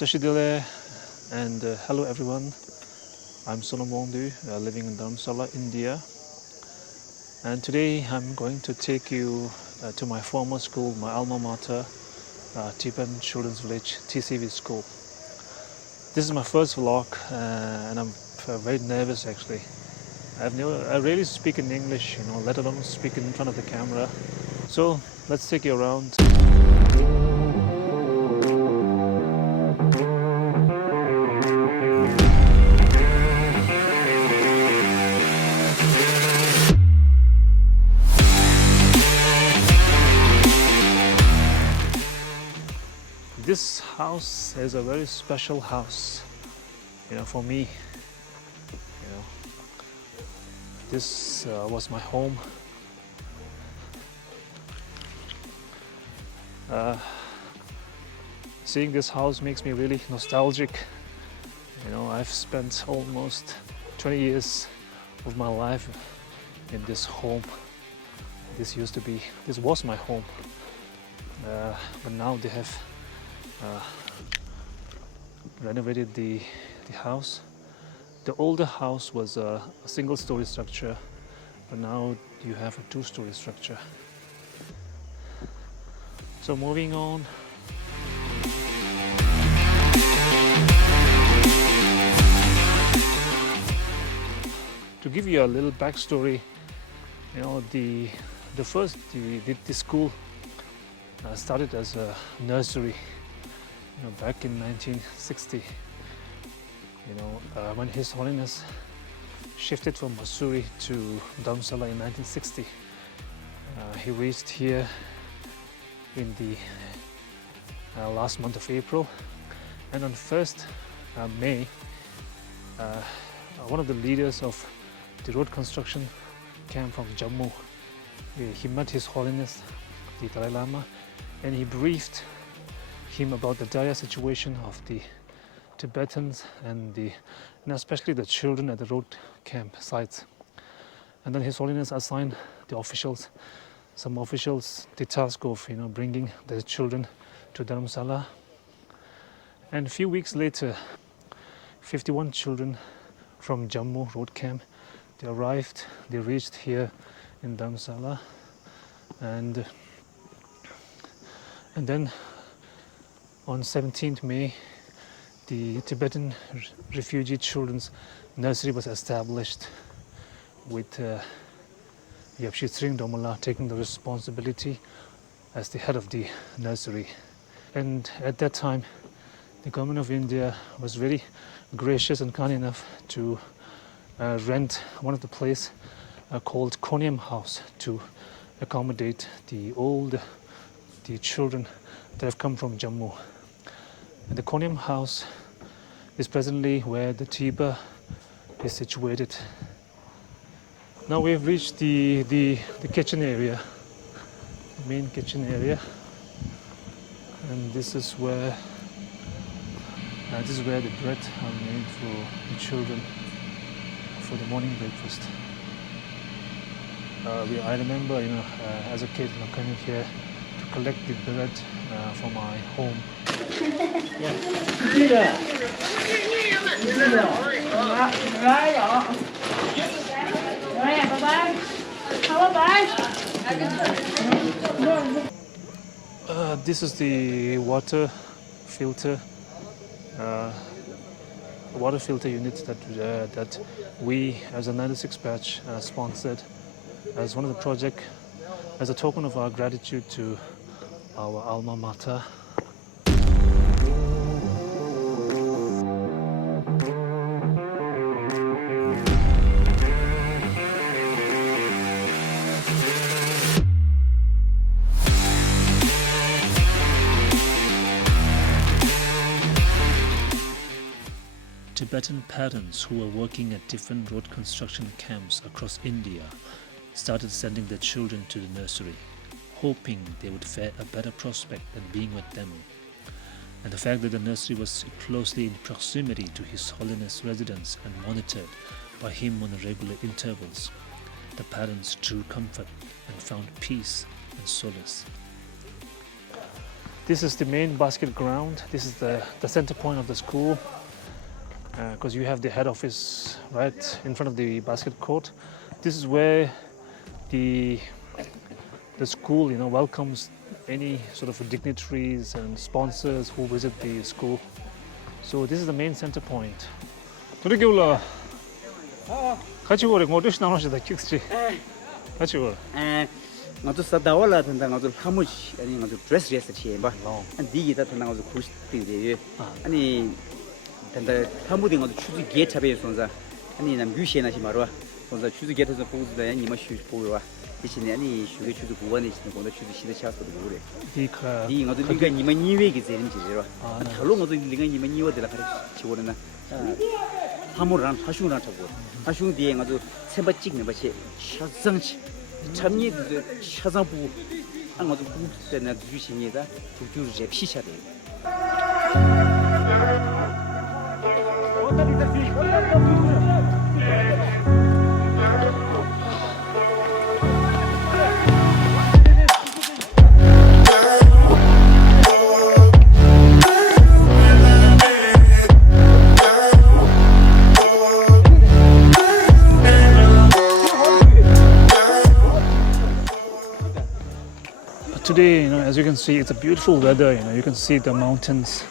Tashidile and hello everyone. I'm Sonomondu, living in Dharamsala, India, and today I'm going to take you to my former school, my alma mater, Tibetan Children's Village, TCV School. This is my first vlog and I'm very nervous actually. I rarely speak in English, let alone speak in front of the camera. So let's take you around. This house is a very special house, for me. This was my home. Seeing this house makes me really nostalgic. I've spent almost 20 years of my life in this home. This was my home, but now they have renovated the house. The older house was a single-story structure, but now you have a two-story structure. So moving on. To give you a little backstory, the school started as a nursery. Back in 1960, when His Holiness shifted from Nursery to Dharamsala in 1960, he reached here in the last month of April, and on 1st May, one of the leaders of the road construction camp from Jammu, he met His Holiness, the Dalai Lama, and he briefed him about the dire situation of the Tibetans and especially the children at the road camp sites. And then His Holiness assigned some officials, the task of bringing the children to Dharamsala. And a few weeks later, 51 children from Jammu Road Camp, they reached here in Dharamsala, and then on 17th May, the Tibetan Refugee Children's Nursery was established with Yapshi Sring Domala taking the responsibility as the head of the nursery. And at that time, the government of India was very gracious and kind enough to rent one of the place called Konyam House to accommodate the children that have come from Jammu. And the Konyam House is presently where the Tiba is situated. Now we've reached the kitchen area, the main kitchen area, and this is where the bread are made for the children for the morning breakfast. I remember, as a kid, coming here to collect the bread for my home. This is the water filter unit that we as a 96 batch sponsored as one of the project, as a token of our gratitude to our alma mater. Tibetan parents who were working at different road construction camps across India started sending their children to the nursery, hoping they would fare a better prospect than being with them. And the fact that the nursery was closely in proximity to His Holiness' residence and monitored by him on regular intervals, the parents drew comfort and found peace and solace. This is the main basket ground. This is the center point of the school, because you have the head office right in front of the basket court. This is where the school, welcomes any sort of dignitaries and sponsors who visit the school. So this is the main center point. 그렇게 올라. 같이 오래 모두 나눠서 다 찍지. 같이 오래. ngadu sadawala thanda ngadu hamuj ani ngadu dress che ba an digi da thanda ngadu khush de ani thanda hamudi ngadu chuzi ge chabe sonza ani nam gyushe na shi marwa sonza chuzi ge thanda bozu da ni ma shu bowa 이신이 아니 슈게 추도 부원에 있는 건데 추도 시대 차서도 그래 이 ngadu liga ni ma niwe ge zerim jiero 별로 ngadu liga ni ma niwe de la kare 지고는 하무랑 하슈랑 차고 하슈 뒤에 ngadu 세바 찍는 것이 샤상치 참니 샤상부 안 ngadu 국세나 주신이다 주주를 제 피샤돼 Today, as you can see, it's a beautiful weather. You can see the mountains,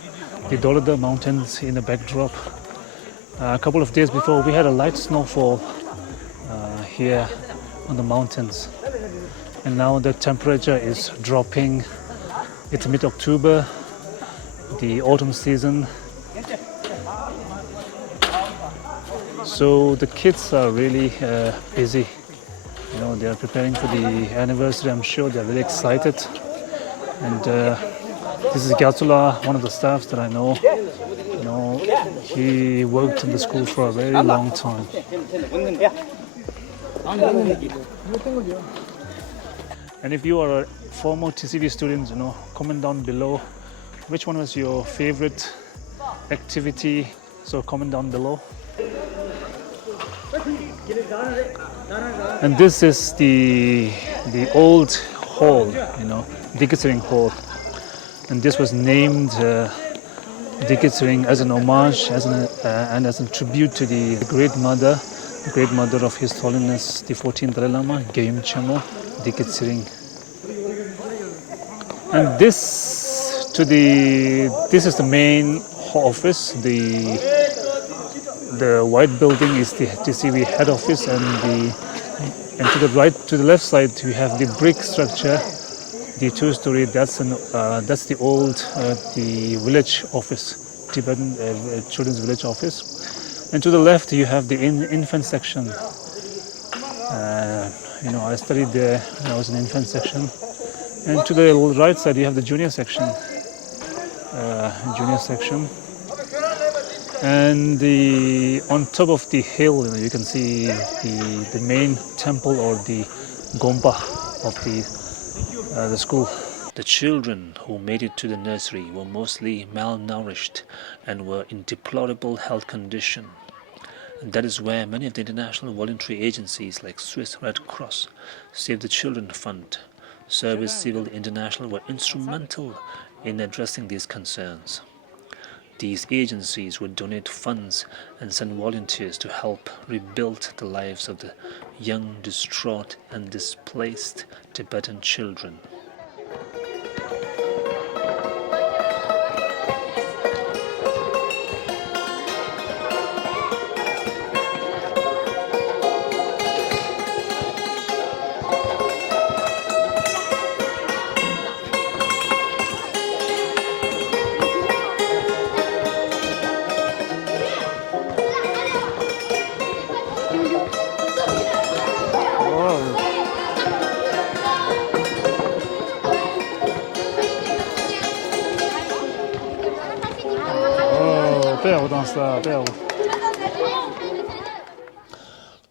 the Dolada mountains in the backdrop. A couple of days before, we had a light snowfall here on the mountains, and now the temperature is dropping. It's mid-October, the autumn season. So the kids are really busy. They are preparing for the anniversary. I'm sure they're very excited. And this is Gyatula, one of the staffs that I know. He worked in the school for a very long time. And if you are a former TCV student, comment down below which one was your favorite activity. So comment down below. And this is the old hall, Dikitsering Hall, and this was named Dikitsering as an homage, and as a tribute to the great mother of His Holiness the 14th Dalai Lama, Gyum Chamo Dikitsering. And this is the main office. The white building is the TCV head office, and to the left side we have the brick structure, the two-story. That's the old the village office, Tibetan Children's village office, and to the left you have the infant section. I studied there when I was in infant section, and to the right side you have the junior section. And on top of the hill, you can see the main temple, or the gompa of the school. The children who made it to the nursery were mostly malnourished and were in deplorable health condition. And that is where many of the international voluntary agencies like Swiss Red Cross, Save the Children Fund, Service Civil International were instrumental in addressing these concerns. These agencies would donate funds and send volunteers to help rebuild the lives of the young, distraught and displaced Tibetan children.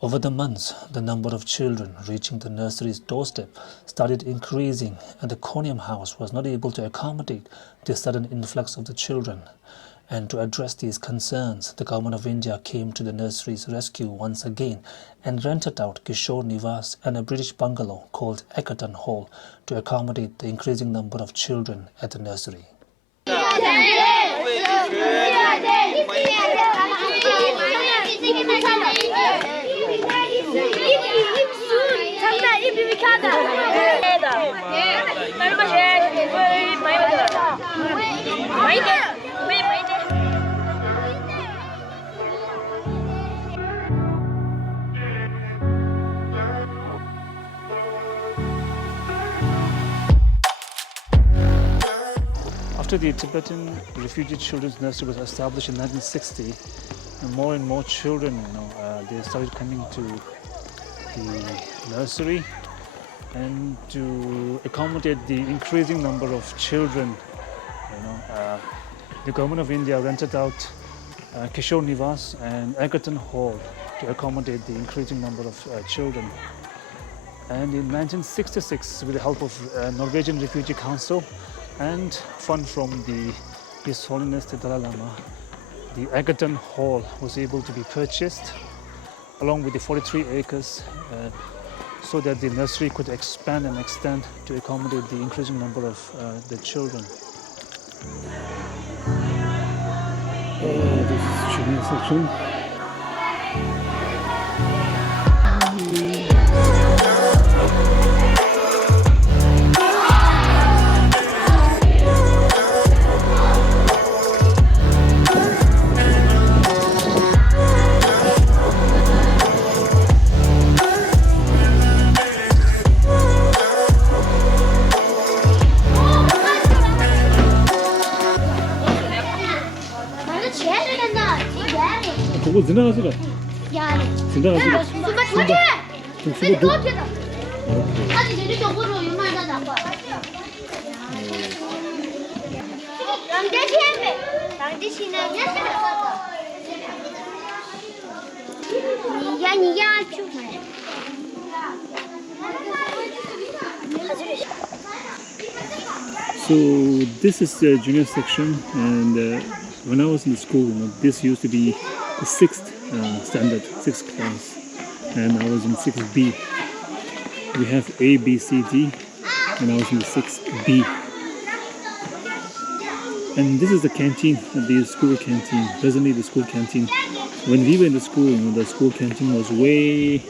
Over the months, the number of children reaching the nursery's doorstep started increasing, and the Koniam house was not able to accommodate the sudden influx of the children. And to address these concerns, the Government of India came to the nursery's rescue once again and rented out Kishore Nivas and a British bungalow called Egerton Hall to accommodate the increasing number of children at the nursery. After the Tibetan Refugee Children's Nursery was established in 1960, and more children, they started coming to the nursery, and to accommodate the increasing number of children, the Government of India rented out Kishore Nivas and Egerton Hall to accommodate the increasing number of children. And in 1966, with the help of Norwegian Refugee Council and fund from the His Holiness the Dalai Lama, the Egerton Hall was able to be purchased along with the 43 acres so that the nursery could expand and extend to accommodate the increasing number of the children. This is children's section. 그거 지나가시라. 야. 지나가시라. 좀 수고 좀. 아니 내리 저거로 얼마나 나빠. 랑대시는 니야 So this is the junior section, and when I was in school, this used to be the 6th standard, 6th class, and I was in 6B. We have A, B, C, D, and I was in the 6B. And this is the canteen, the school canteen, presently the school canteen. When we were in the school, the school canteen was way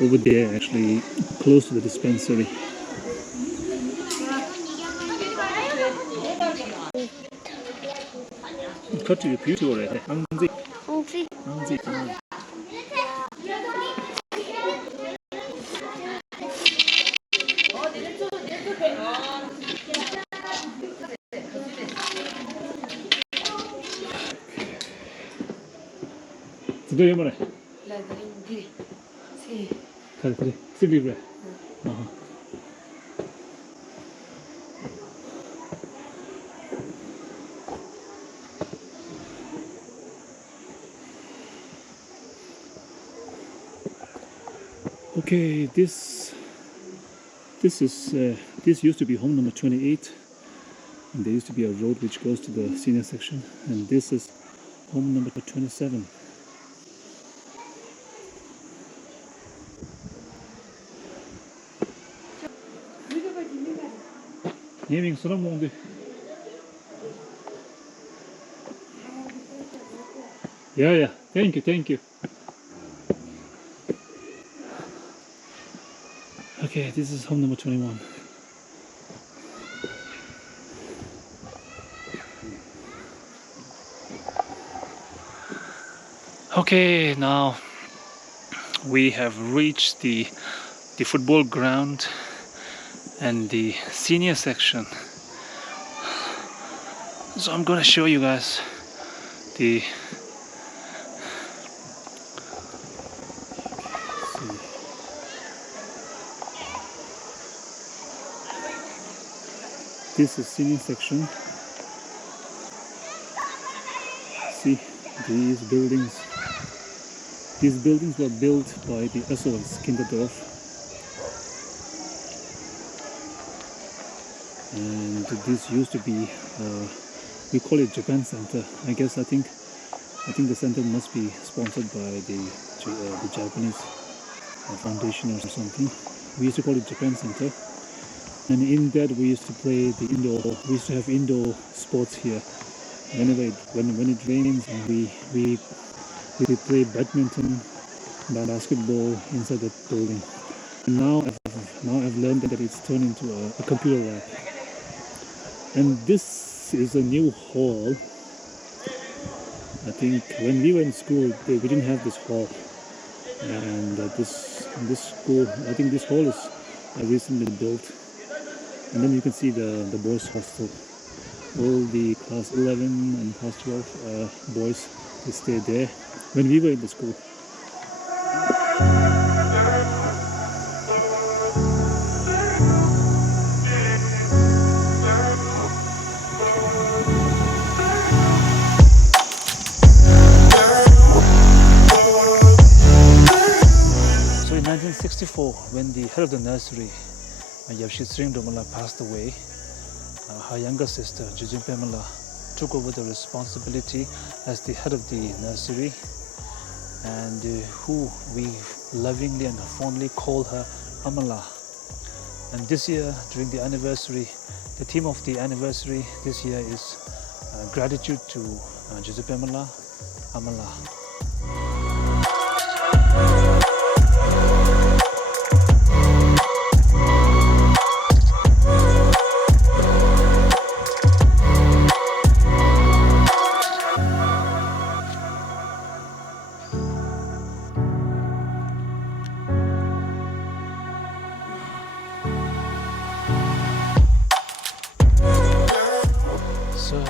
over there, actually, close to the dispensary. Cut to the beauty already. Okay, this used to be home number 28, and there used to be a road which goes to the senior section, and this is home number 27. Yeah, thank you. Okay, this is home number 21. Okay, now we have reached the football ground and the senior section. So I'm gonna show you guys the This is senior section. See these buildings. These buildings were built by the SOS Kinderdorf, and this used to be we call it Japan Center. I think the center must be sponsored by the Japanese foundation or something. We used to call it Japan Center, and in that we used to play the indoor. We used to have indoor sports here. Whenever when it rains, and we play badminton, basketball inside that building. And now I've learned that it's turned into a computer lab. And this is a new hall. I think when we were in school, we didn't have this hall. And this school, I think this hall is recently built. And then you can see the boys' hostel. All the class 11 and class 12 boys, they stayed there when we were in the school. So in 1964, when the head of the nursery, Yabshitsring Domala, passed away, her younger sister, Jujun Pamela, took over the responsibility as the head of the nursery, and who we lovingly and fondly call her Amala. And this year, during the anniversary, the theme of the anniversary this year is gratitude to Jujun Pamela, Amala. So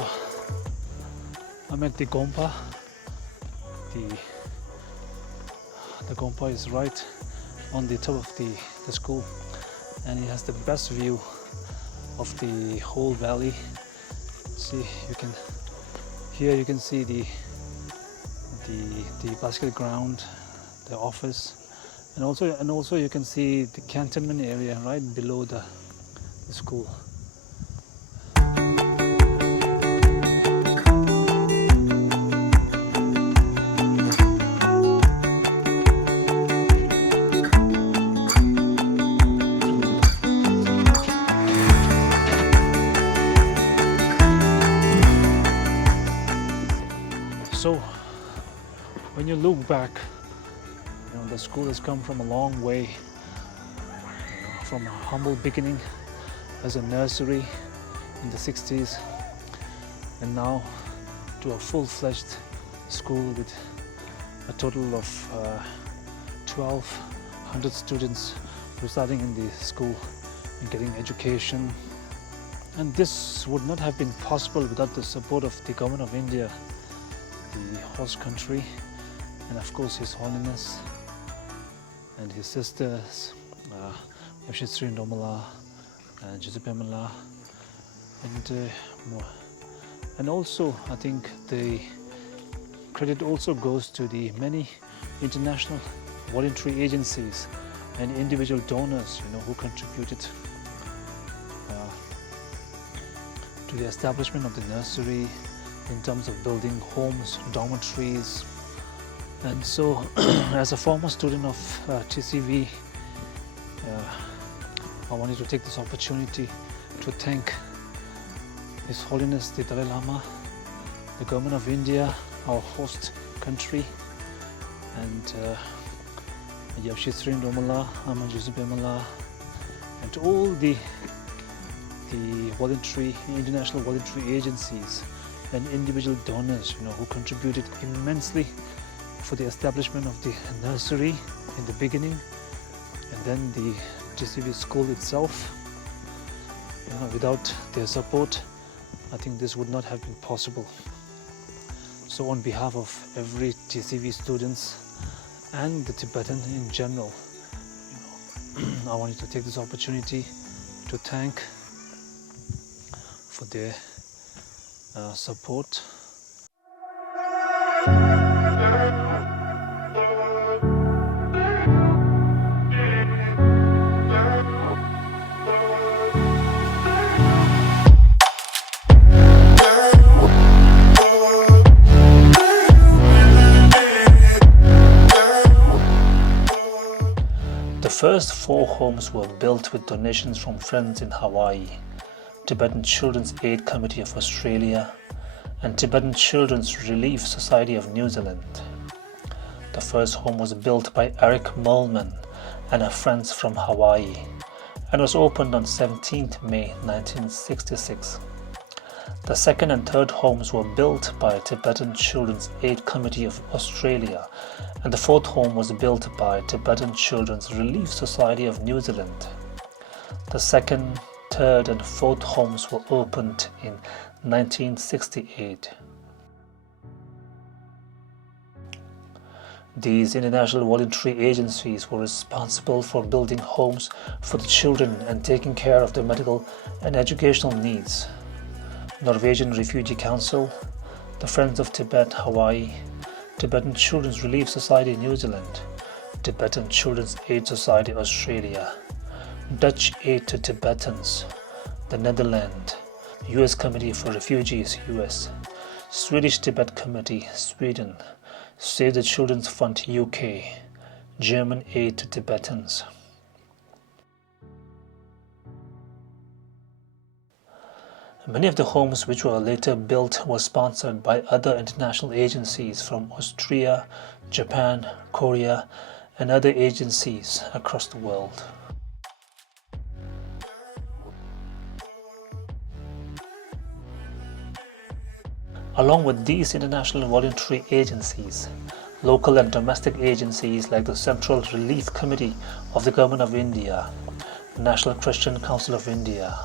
I'm at the Gompa. The Gompa is right on the top of the school, and it has the best view of the whole valley. See, here you can see the basket ground, the office, and also you can see the cantonment area right below the school. So when you look back, the school has come from a long way, from a humble beginning as a nursery in the 60s, and now to a full-fledged school with a total of 1,200 students residing in the school and getting education. And this would not have been possible without the support of the Government of India, the host country, and of course His Holiness and his sisters, Yabshitsri Domala and Jisipamala, and also I think the credit also goes to the many international voluntary agencies and individual donors, who contributed to the establishment of the nursery in terms of building homes, dormitories. And so as a former student of TCV, I wanted to take this opportunity to thank His Holiness the Dalai Lama, the Government of India, our host country, and Yabshitsri Domala, Jisipamala, and all the international voluntary agencies and individual donors, who contributed immensely for the establishment of the nursery in the beginning, and then the TCV school itself. Without their support, I think this would not have been possible. So on behalf of every TCV students and the Tibetan in general, I wanted to take this opportunity to thank for their support. first 4 homes were built with donations from friends in Hawaii, Tibetan Children's Aid Committee of Australia, and Tibetan Children's Relief Society of New Zealand. The first home was built by Eric Mullman and her friends from Hawaii and was opened on 17th May 1966. The second and third homes were built by Tibetan Children's Aid Committee of Australia, and the fourth home was built by Tibetan Children's Relief Society of New Zealand. The second, third and fourth homes were opened in 1968. These international voluntary agencies were responsible for building homes for the children and taking care of their medical and educational needs. Norwegian Refugee Council, the Friends of Tibet, Hawaii, Tibetan Children's Relief Society, New Zealand, Tibetan Children's Aid Society, Australia, Dutch Aid to Tibetans, the Netherlands, US Committee for Refugees, US, Swedish Tibet Committee, Sweden, Save the Children's Fund, UK, German Aid to Tibetans. Many of the homes which were later built were sponsored by other international agencies from Austria, Japan, Korea, and other agencies across the world. Along with these international voluntary agencies, local and domestic agencies like the Central Relief Committee of the Government of India, National Christian Council of India,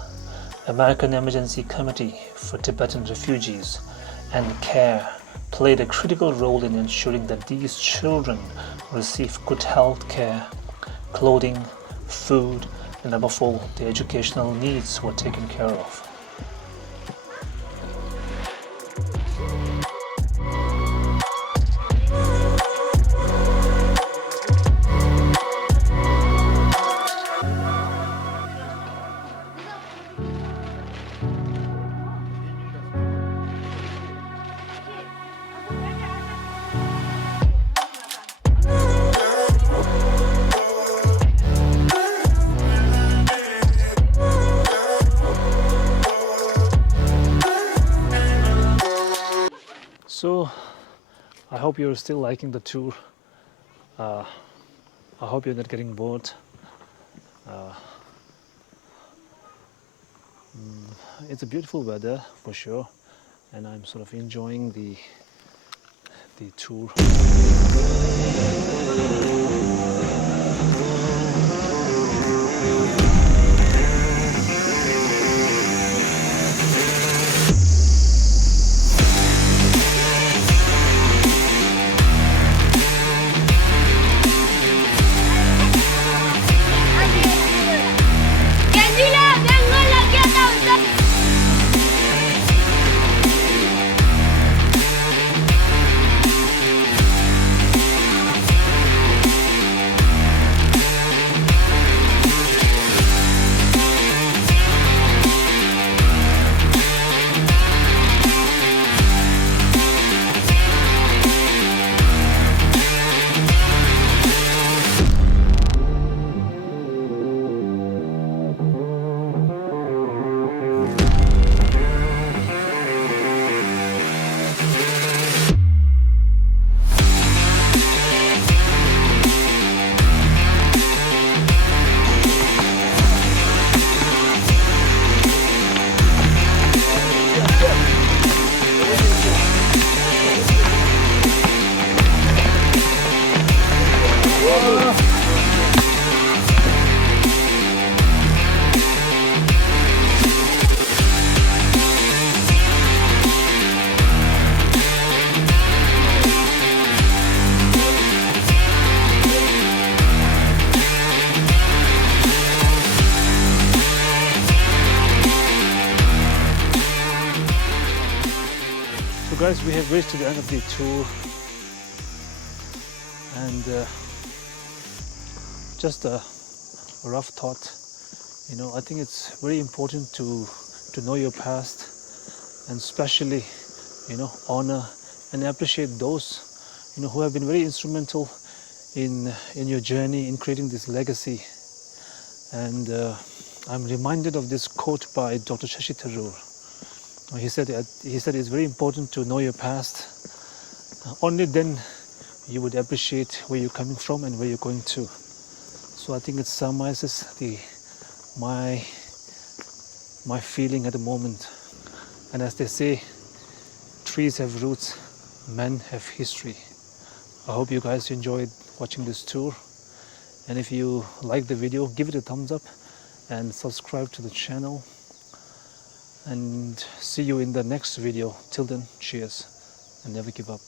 American Emergency Committee for Tibetan Refugees, and CARE played a critical role in ensuring that these children receive good health care, clothing, food, and above all, their educational needs were taken care of. So I hope you're still liking the tour. I hope you're not getting bored. It's a beautiful weather for sure, and I'm sort of enjoying the tour. Guys, we have reached to the end of the tour, and just a rough thought. I think it's very important to know your past, and especially honor and appreciate those who have been very instrumental in your journey in creating this legacy. And I'm reminded of this quote by Dr. Shashi Tharoor. He said it's very important to know your past. Only then you would appreciate where you're coming from and where you're going to. So I think it summarizes my feeling at the moment. And as they say, trees have roots, men have history. I hope you guys enjoyed watching this tour. And if you like the video, give it a thumbs up and subscribe to the channel. And see you in the next video. Till then, cheers and never give up.